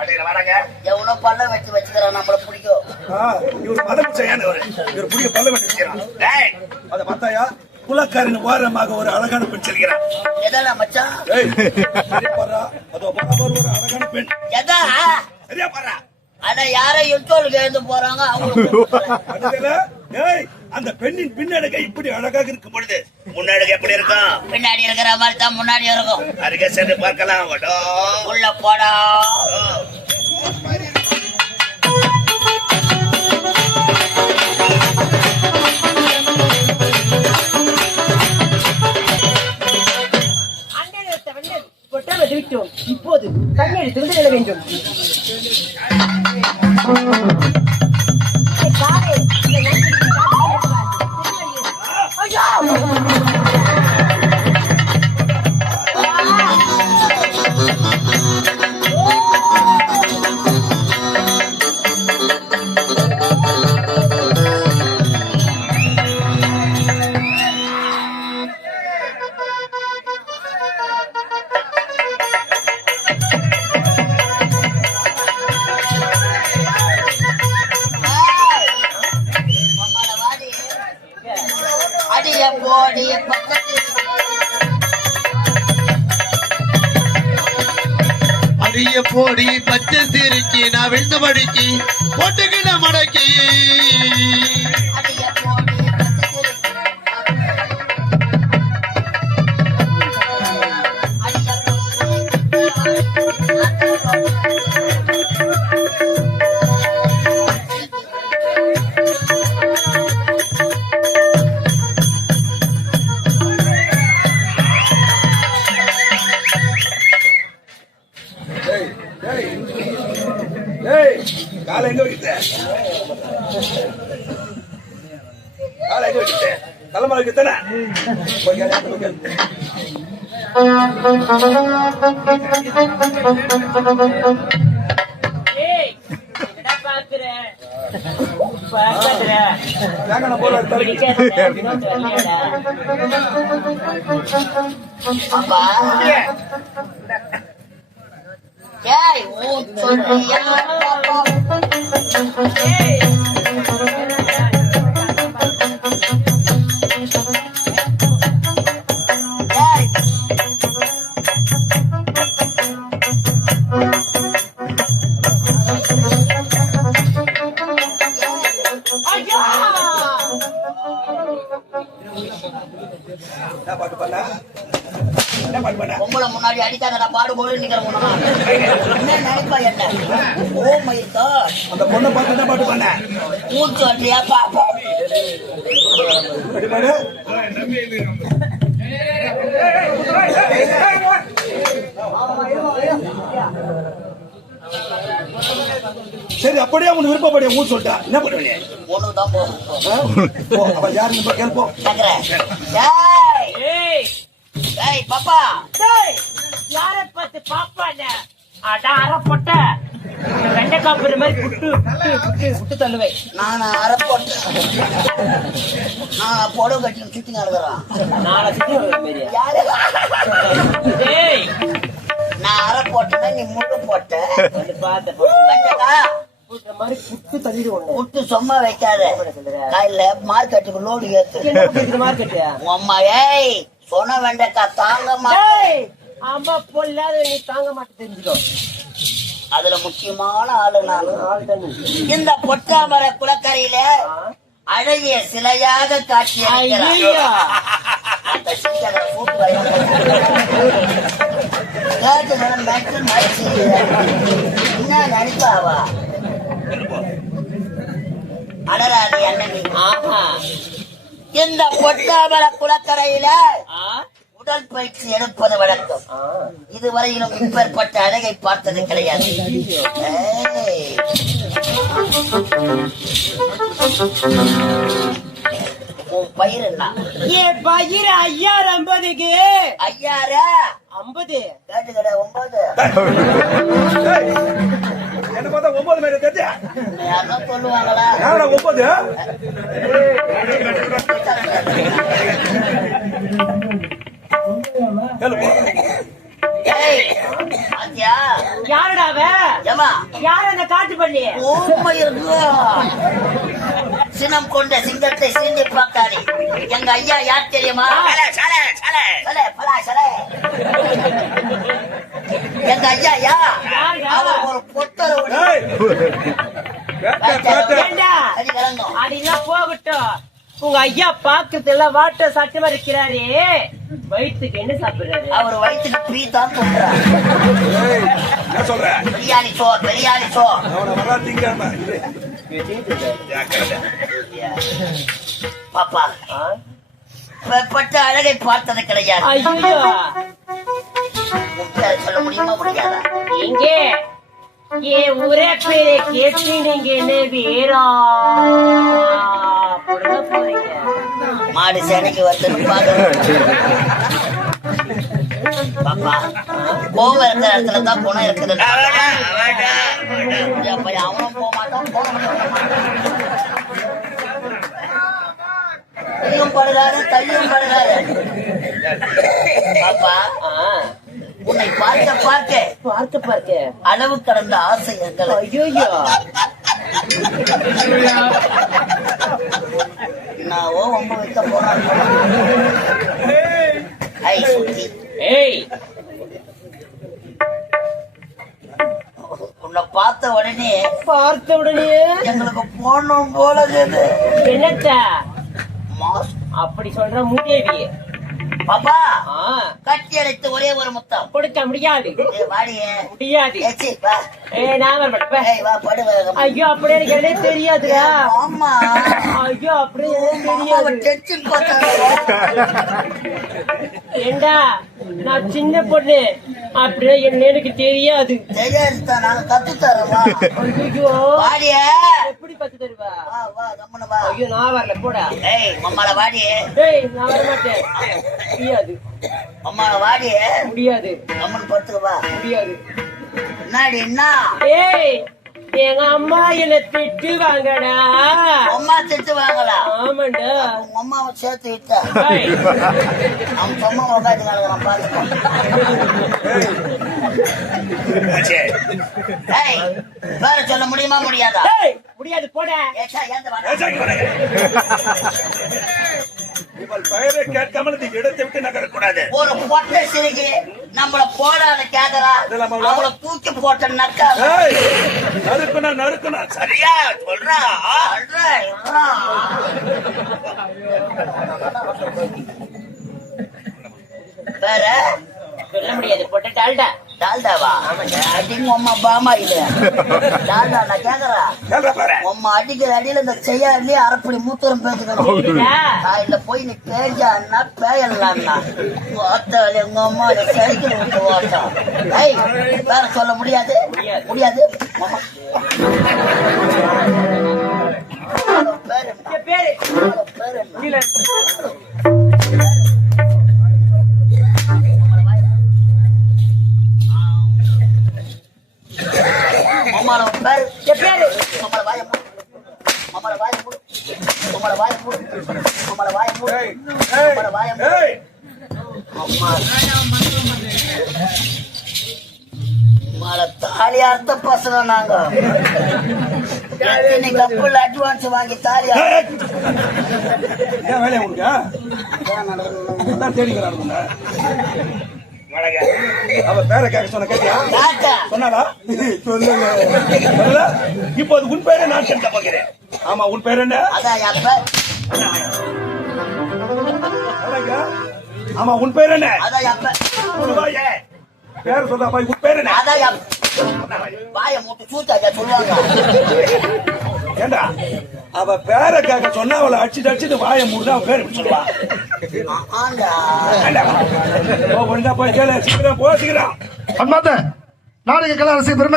எவனோ பல்ல வச்சு வச்சுக்கிறான் நம்மள பிடிக்கும். இவர் மதம் செய்யானவர். இவர் புடிய பல்ல வச்சு வச்சுக்கிறான். அதை பார்த்தாயா குலக்காரின் ஓரமாக ஒரு அழகான பெண் செல்கிறான். எதா மச்சான்? அதோ ஒரு அழகான பெண். எதா சரியா பாரா? அட யாரை யுத்தோலுக்கு எழுந்து போறாங்க அந்த பெண்ணின் பின்னடகை இப்படி அழகாக இருக்கும் பொழுது முன்னடகை எப்படி இருக்கும்? பின்னாடி இருக்கிற மாதிரி தான் முன்னாடி இருக்கும். அருகே சென்று பார்க்கலாம். உள்ள போடா. இப்போது கண்ணீர் திறந்து செல்ல வேண்டும். அடிய போடி பச்சை சிரிக்கி நான் விழுந்து மடிக்கி போட்டுக்கின மடக்கி தலைமலைக்கு தானே உங்களை முன்னாடி அடிக்காத பாடுபோது நினைப்பா என்ன? ஓ மை காட், அந்த பொண்ணை பார்த்து என்ன பாட்டு பண்ண? மூச்சு வண்டியா பாப்போம். சரி, அப்படியே உனக்கு விருப்பப்படிய ஊர் சொல்லிட்டா என்ன பண்ணுவீங்க? ஒண்ணுதான் போகும். அவ யாருன்னு கேட்போம். பாப்பா யார பார்த்து பாப்பான அறப்பட்ட வெண்டைக்காப்புற மாதிரி புட்டு புட்டு புட்டு புட்டு தள்ளுவேன். நான் அறப்போட்டேன். நான் புடவை கட்டி சுத்தி நடக்கிறேன். நான் அரை போட்டேன்னா நீ முள்ளு போட்ட மாதிரி புட்டு தள்ளிடுவோம். புட்டு சும்மா வைக்காத. காலையில மார்க்கெட்டுக்கு லோடு ஏத்து. மார்க்கெட்டு அம்மா ஏய் சொன்ன வெண்டைக்கா தாங்க மாட்டேன். அம்மா பொல்லாத நீ தாங்க மாட்டேன் தெரிஞ்சுக்கோ. அதுல முக்கியமான ஆளு நான். இந்த பொட்டாமர குளக்கரையில அழகிய சிலையாக காட்சி என்ன நினைப்பாவா அடராதி அண்ணனி. இந்த பொட்டாமர குளக்கரையில உடல் பயிற்சி எடுப்பது வழக்கம். இதுவரையிலும் இப்பேற்பட்ட அழகை பார்த்தது கிடையாது. உன் பயிர் என்ன? என் பயிர் 5050க்கு 50 கேட்டு கடை 9 என்ன பார்த்தா 9 மேல தெரியா? யாரும் சொல்லுவாங்களா? 9 யாருடாவ ஏமா யார் அந்த காட்டு பண்ணி? ஓமை இருக்கோ சினம் கொண்ட சிங்கத்தை சீண்டி பார்க்காதே. எங்க ஐயா யார் தெரியுமா? சலே, பலா, சலே. எங்க ஐயா யார்? அவர் ஒரு பொட்டரோடு ஏய், கேட்ட. ஏண்டா? சரி கலந்தோம். அதெல்லாம் போகட்டும். உங்க ஐயா பாக்குறதெல்லாம் வாட்ட சட்டமா இருக்கிறாரு. வயிற்றுக்கு என்ன சாப்பிடுறாரு? அவர் வயிற்றுக்கு பீ தான் சொல்றார். ஏய், என்ன சொல்ற? பிரியாணி சோ அவனை வரா திங்காம இரு. பாப்பா ஆ? பட்ட அழகை பார்த்தது கிடையாது. ஐயோ உன் பேரை சொல்ல முடியுமா முடியாதா? எங்கே என் ஒரே பேரை கேட்டு நீங்க என்ன வேறா புடுங்க போறீங்க? மாடு சேனைக்கு வருதுன்னு பாக்குறேன். பாப்பா கோவம் இருக்கிற இடத்துல தான் குணம் இருக்குது. அவனும் போக மாட்டான், போக தையும் படுறாரு, தையும் படுறாரு. பாப்பா ஆ, உன்னை பார்க்க பார்க்க அளவு கடந்த ஆசை எங்களை. ஐயோ நாவோ ரொம்ப வைக்க போறான். ஐ சுத்தி ஏய் உன்னை பார்த்த உடனே எங்களுக்கு போனோம் போல இருக்குது. என்னத்த மாஸ். அப்படி சொல்ற மூதேவி? பாப்பா ஆ, கட்டி அடைத்து ஒரே ஒரு முத்தம். கொடுக்க முடியாது. ஏய், வாடியே. முடியாது. ஏச்சி, வா. நான் வரமாட்டேன். ஏய், வா, படு வேகமா. ஐயோ அப்படியே எனக்கு என்ன தெரியாதுடா. ஆமா ஐயோ அப்படியே எனக்கு மாமாவை தெரியாது. டென்ஷன் பார்த்தாங்க. ஏண்டா நான் சின்ன பொண்ணு, அப்படியே என்ன எனக்கு தெரியாது. தெரியாதுதான், நாங்க கத்து தரோம். ஐயோ வாடியே. எப்படி பத்து தருவா? வா, வா, கம்முனு வா. ஐயோ நான் வரல போடா. ஏய், மம்மால வாடியே. ஏய் நான் வரமாட்டேன். முடியாது மம்மால வாடியே. முடியாது கம்முனு படுத்துக்க வா. முடியாது. என்னடி என்ன? ஏய் எங்க அம்மா என்ன திட்டுவாங்கடா. அம்மா திட்டு வாங்கலா? ஆமாண்டா. உங்க அம்மாவை சேர்த்து விட்ட. ஏய், நம்ம சும்மா உட்காந்து நான் பாத்துக்கோம். ஏய், வேற சொல்ல முடியுமா முடியாதா? ஏய், முடியாது போடா. ஏச்சா, ஏந்து வா. இவள் பெயரை கேட்காமல் இந்த இடத்தை விட்டு நகரக்கூடாது. ஒரு பொட்டை சிறுகி நம்மள போடாத கேக்குறா, அவளை தூக்கி போட்ட நக்கா. ஏய், நறுக்கணும் சரியா சொல்றா. வேற சொல்ல முடியாது போட்ட டால்டா. டால்டாவா? அடிங்க அம்மா பாமா இல்ல டால்டா. நான் கேக்குறா, சொல்ற பாரு. அம்மா அடிக்கிற அடியில இந்த செய்யாருலயே அரைப்படி மூத்தரம் பேசுகிறேன். சரிடா. இல்ல போய் நீ பேஞ்சான்னா பேயலான்னா ஓத்தாள் எங்க அம்மா சைக்கிள் விட்டு ஓட்டம். ஐய், வேற சொல்ல முடியாது முடியாது. மாமா பேரு என்ன? என் பேரு பேரு என்ன? கீழே. மாமால பேரு என் பேரு மாமால வாய மூடு. மாமால வாய மூடு. மாமால வாய மூடு. மாமால வாய மூடு. ஏய், மாமால வாய மூடு. ஏய், அம்மா மால தாலியார்த்த பசங்க நாங்க. எத்தனை கப்பல் அட்வான்ஸ் வாங்கி தாலியா ஏன் வேலையை உனக்கு தேடிக்கிறான். அவ பேரை கேட்க சொன்ன கேட்டியா? சொன்னாடா? சொல்லல. இப்போது உன் பேரை நான் கேட்க போகிறேன். ஆமா, உன் பேர் என்ன? அதான் அப்ப அழகா? ஆமா, உன் பேர் என்ன? அதான் அப்ப பேர் சொல்றா பாய். உன் பேர் என்ன? அதான் வாய மூட்டு சூத்தாக்கா சொல்லுவாங்க. ஏண்டா அவ பேரை கேட்க சொன்னா அவளை அடிச்சுட்டு வாய மூடுதான் அவன் பேர் சொல்லுவா. ஆண்டா ஒழுங்கா போய் கேளு. சீக்கிரம் போ, சீக்கிரம். அன்பார்ந்த நாடக கலை அரசு பெருமை